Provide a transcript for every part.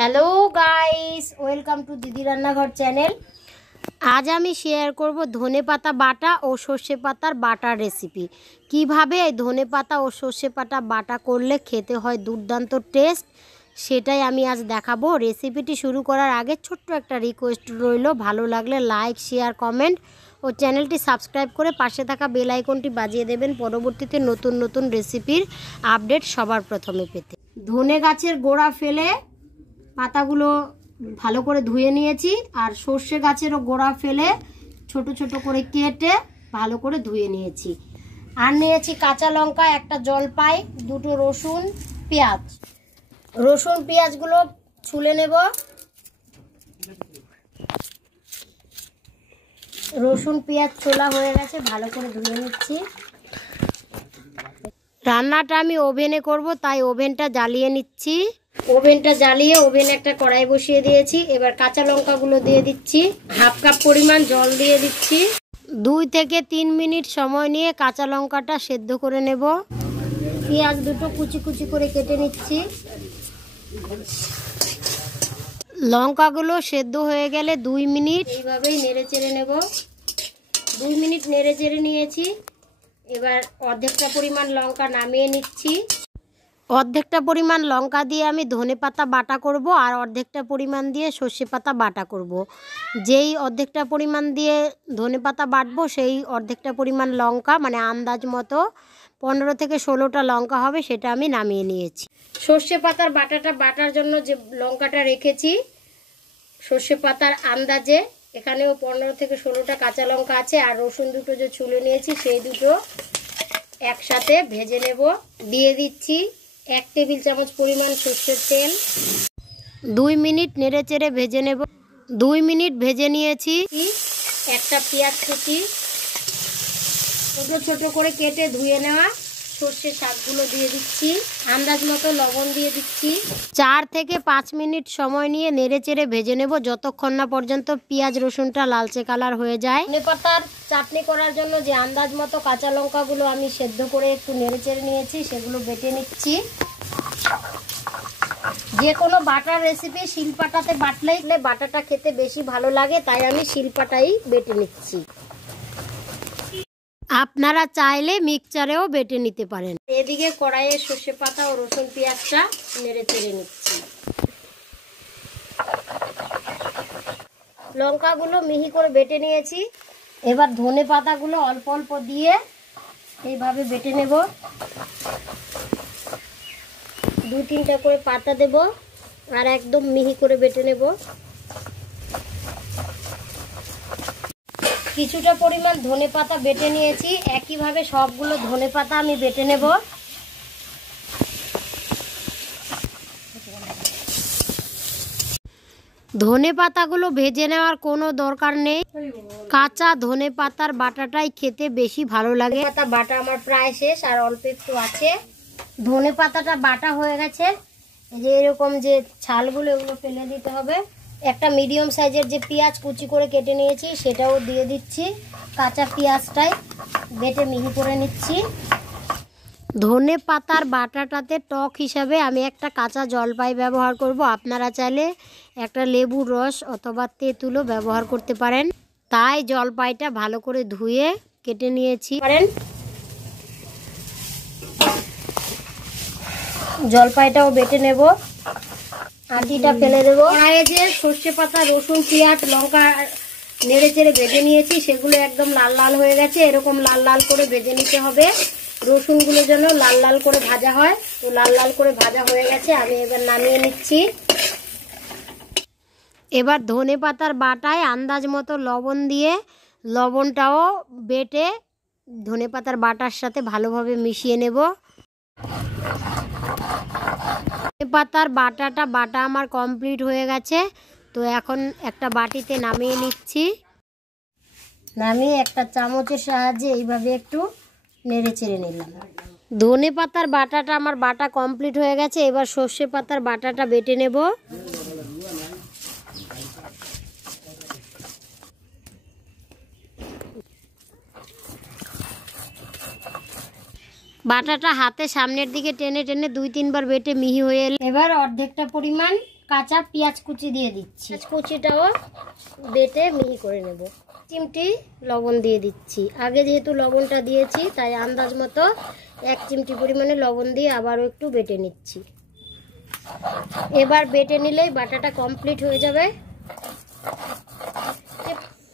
Hello guys, welcome to দিদি রান্নাঘর channel. আজ আমি শেয়ার করব ধনে পাতা বাটা ও সর্ষে পাতার বাটার রেসিপি। কিভাবে এই ধনে পাতা ও সর্ষে পাতা বাটা করলে খেতে হয় দুর্দান্ত টেস্ট, সেটাই আমি আজ দেখাবো। রেসিপিটি শুরু করার আগে ছোট্ট একটা রিকোয়েস্ট রইল, ভালো লাগলে লাইক, শেয়ার, কমেন্ট ও চ্যানেলটি সাবস্ক্রাইব করে পাশে থাকা বেল আইকনটি বাজিয়ে দেবেন পরবর্তীতে নতুন নতুন রেসিপির আপডেট সবার প্রথমে পেতে। ধনে গাছের গোড়া ফেলে পাতাগুলো ভালো করে ধুয়ে নিয়েছি, আর সর্ষে গাছেরও গোড়া ফেলে ছোট ছোট করে কেটে ভালো করে ধুয়ে নিয়েছি। আর নিয়েছি কাঁচা লঙ্কা, একটা জলপাই, দুটো রসুন, পেঁয়াজ। রসুন পেঁয়াজগুলো ছুলে নেব। রসুন পেঁয়াজ ছোলা হয়ে গেছে, ভালো করে ধুয়ে নিচ্ছি। রান্নাটা আমি ওভেনে করব, তাই ওভেনটা জ্বালিয়ে নিচ্ছি। ওভেনটা জ্বালিয়ে ওভেনে একটা কড়াই বসিয়ে দিয়েছি। এবার কাঁচা লঙ্কাগুলো দিয়ে দিচ্ছি, হাফ কাপ পরিমাণ জল দিয়ে দিচ্ছি। 2 থেকে 3 মিনিট সময় নিয়ে কাঁচা লঙ্কাটা সেদ্ধ করে নেব। পেঁয়াজ দুটো কুচি কুচি করে কেটে নিচ্ছি। লঙ্কাগুলো সেদ্ধ হয়ে গেলে 2 মিনিট এইভাবেই নেড়ে চেড়ে নেব। 2 মিনিট নেড়ে চেড়ে নিয়েছি। এবার অর্ধেকটা পরিমাণ লঙ্কা নামিয়ে নিচ্ছি। অর্ধেকটা পরিমাণ লঙ্কা দিয়ে আমি ধনে পাতা বাটা করব, আর অর্ধেকটা পরিমাণ দিয়ে সর্ষে পাতা বাটা করব। যেই অর্ধেকটা পরিমাণ দিয়ে ধনে পাতা বাটবো সেই অর্ধেকটা পরিমাণ লঙ্কা, মানে আন্দাজ মতো 15 থেকে 16টা লঙ্কা হবে, সেটা আমি নামিয়ে নিয়েছি। সর্ষে পাতার বাটাটা বাটার জন্য যে লঙ্কাটা রেখেছি সর্ষে পাতার আন্দাজে, এখানেও 15 থেকে 16টা কাঁচা লঙ্কা আছে, আর রসুন দুটো যে ছুলে নিয়েছি সেই দুটো একসাথে ভেজে নেব। দিয়ে দিচ্ছি 1 টেবিল চামচ পরিমাণ সর্ষের তেল। 2 মিনিট নেড়ে চেড়ে ভেজে নেব। 2 মিনিট ভেজে নিয়েছি। একটা পেঁয়াজ কুচি ছোট ছোট করে কেটে ধুয়ে নেওয়া সর্ষের শাকগুলো দিয়ে দিচ্ছি। আন্দাজ মতো লবণ দিয়ে দিচ্ছি। 4 থেকে 5 মিনিট সময় নিয়ে নেড়ে চেড়ে ভেজে নেব, যতক্ষণ না পর্যন্ত পেঁয়াজ রসুনটা লালচে কালার হয়ে যায়। ধনে পাতার চাটনি করার জন্য যে আন্দাজ মতো কাঁচা লঙ্কাগুলো আমি সেদ্ধ করে একটু নেড়ে চেড়ে নিয়েছি, সেগুলো বেটে নিচ্ছি। যে কোনো বাটার রেসিপি শিলপাটাতে বাটলেই বাটাটা খেতে বেশি ভালো লাগে, তাই আমি শিলপাটাই বেটে নিচ্ছি। আপনারা চাইলে মিক্সচারেও বেটে নিতে পারেন। এদিকে কড়াইয়ে সর্ষে পাতা ও রসুন পেঁয়াজটা নেড়ে চেড়ে নিচ্ছি। লঙ্কাগুলো মিহি করে বেটে নিয়েছি। এবার ধনে পাতাগুলো অল্প অল্প দিয়ে এইভাবে বেটে নেব। 2-3টা করে পাতা দেব, আর একদম মিহি করে বেটে নেব। কিছুটা পরিমাণ ধনে পাতা বেটে নিয়েছি, একইভাবে সবগুলো ধনে পাতা আমি বেটে নেব। ধনে পাতাগুলো ভেজে নেওয়ার কোনো দরকার নেই, কাঁচা ধনে পাতার বাটাটাই খেতে বেশি ভালো লাগে। পাতা বাটা আমার প্রায় শেষ, আর অল্প একটু আছে। ধনে পাতাটা বাটা হয়ে গেছে। এই যে এরকম যে ছালগুলো, এগুলো ফেলে দিতে হবে। একটা মিডিয়াম সাইজের যে পেঁয়াজ কুচি করে কেটে নিয়েছি সেটাও দিয়ে দিচ্ছি। কাঁচা পেঁয়াজটাই বেটে মিহি করে নিচ্ছি। ধনে পাতার বাটাটাতে টক হিসাবে আমি একটা কাঁচা জলপাই ব্যবহার করব। আপনারা চাইলে একটা লেবুর রস অথবা তেঁতুলও ব্যবহার করতে পারেন। তাই জলপাইটা ভালো করে ধুয়ে কেটে নিয়েছি। জলপাইটাও বেটে নেব, আটিটা ফেলে দেবো। কড়াইয়ে যে সর্ষে পাতা, রসুন, পেঁয়াজ, লঙ্কা নেড়ে চেড়ে ভেজে নিয়েছি সেগুলো একদম লাল লাল হয়ে গেছে। এরকম লাল লাল করে ভেজে নিতে হবে। রসুনগুলো যেন লাল লাল করে ভাজা হয়। তো লাল লাল করে ভাজা হয়ে গেছে, আমি এবার নামিয়ে নিচ্ছি। এবার ধনে পাতার বাটায় আন্দাজ মতো লবণ দিয়ে লবণটাও বেটে ধনে পাতার বাটার সাথে ভালোভাবে মিশিয়ে নেব। ধনে পাতার বাটাটা বাটা আমার কমপ্লিট হয়ে গেছে। তো এখন একটা বাটিতে নামিয়ে নিচ্ছি। নামিয়ে একটা চামচের সাহায্যে এইভাবে একটু নেড়ে চেড়ে নিলাম। ধনে পাতার বাটাটা আমার বাটা কমপ্লিট হয়ে গেছে। এবার সর্ষে পাতার বাটাটা বেটে নেব। বাটাটা হাতে সামনের দিকে টেনে টেনে 2-3 বার বেটে মিহি হয়ে এলে এবার অর্ধেকটা পরিমাণ কাঁচা পেঁয়াজ কুচি দিয়ে দিচ্ছি। পেঁয়াজ কুচিটাও বেটে মিহি করে নেব। চিমটি লবণ দিয়ে দিচ্ছি। আগে যেহেতু লবণটা দিয়েছি তাই আন্দাজ মতো 1 চিমটি পরিমাণে লবণ দিয়ে আবারও একটু বেটে নিচ্ছি। এবার বেটে নিলেই বাটাটা কমপ্লিট হয়ে যাবে।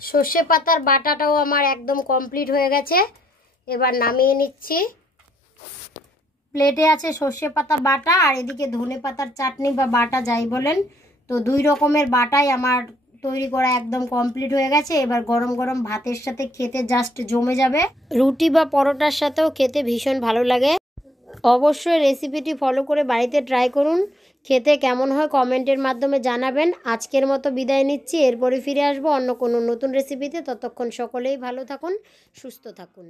সর্ষে পাতার বাটাটাও আমার একদম কমপ্লিট হয়ে গেছে। এবার নামিয়ে নিচ্ছি। প্লেটে আছে সর্ষে পাতা বাটা আর এদিকে ধনে পাতার চাটনি বা বাটা যাই বলেন, তো 2 রকমের বাটাই আমার তৈরি করা একদম কমপ্লিট হয়ে গেছে। এবার গরম গরম ভাতের সাথে খেতে জাস্ট জমে যাবে। রুটি বা পরোটার সাথেও খেতে ভীষণ ভালো লাগে। অবশ্যই রেসিপিটি ফলো করে বাড়িতে ট্রাই করুন। খেতে কেমন হয় কমেন্টের মাধ্যমে জানাবেন। আজকের মতো বিদায় নিচ্ছি। এরপরে ফিরে আসবো অন্য কোনো নতুন রেসিপিতে। ততক্ষণ সকলেই ভালো থাকুন, সুস্থ থাকুন।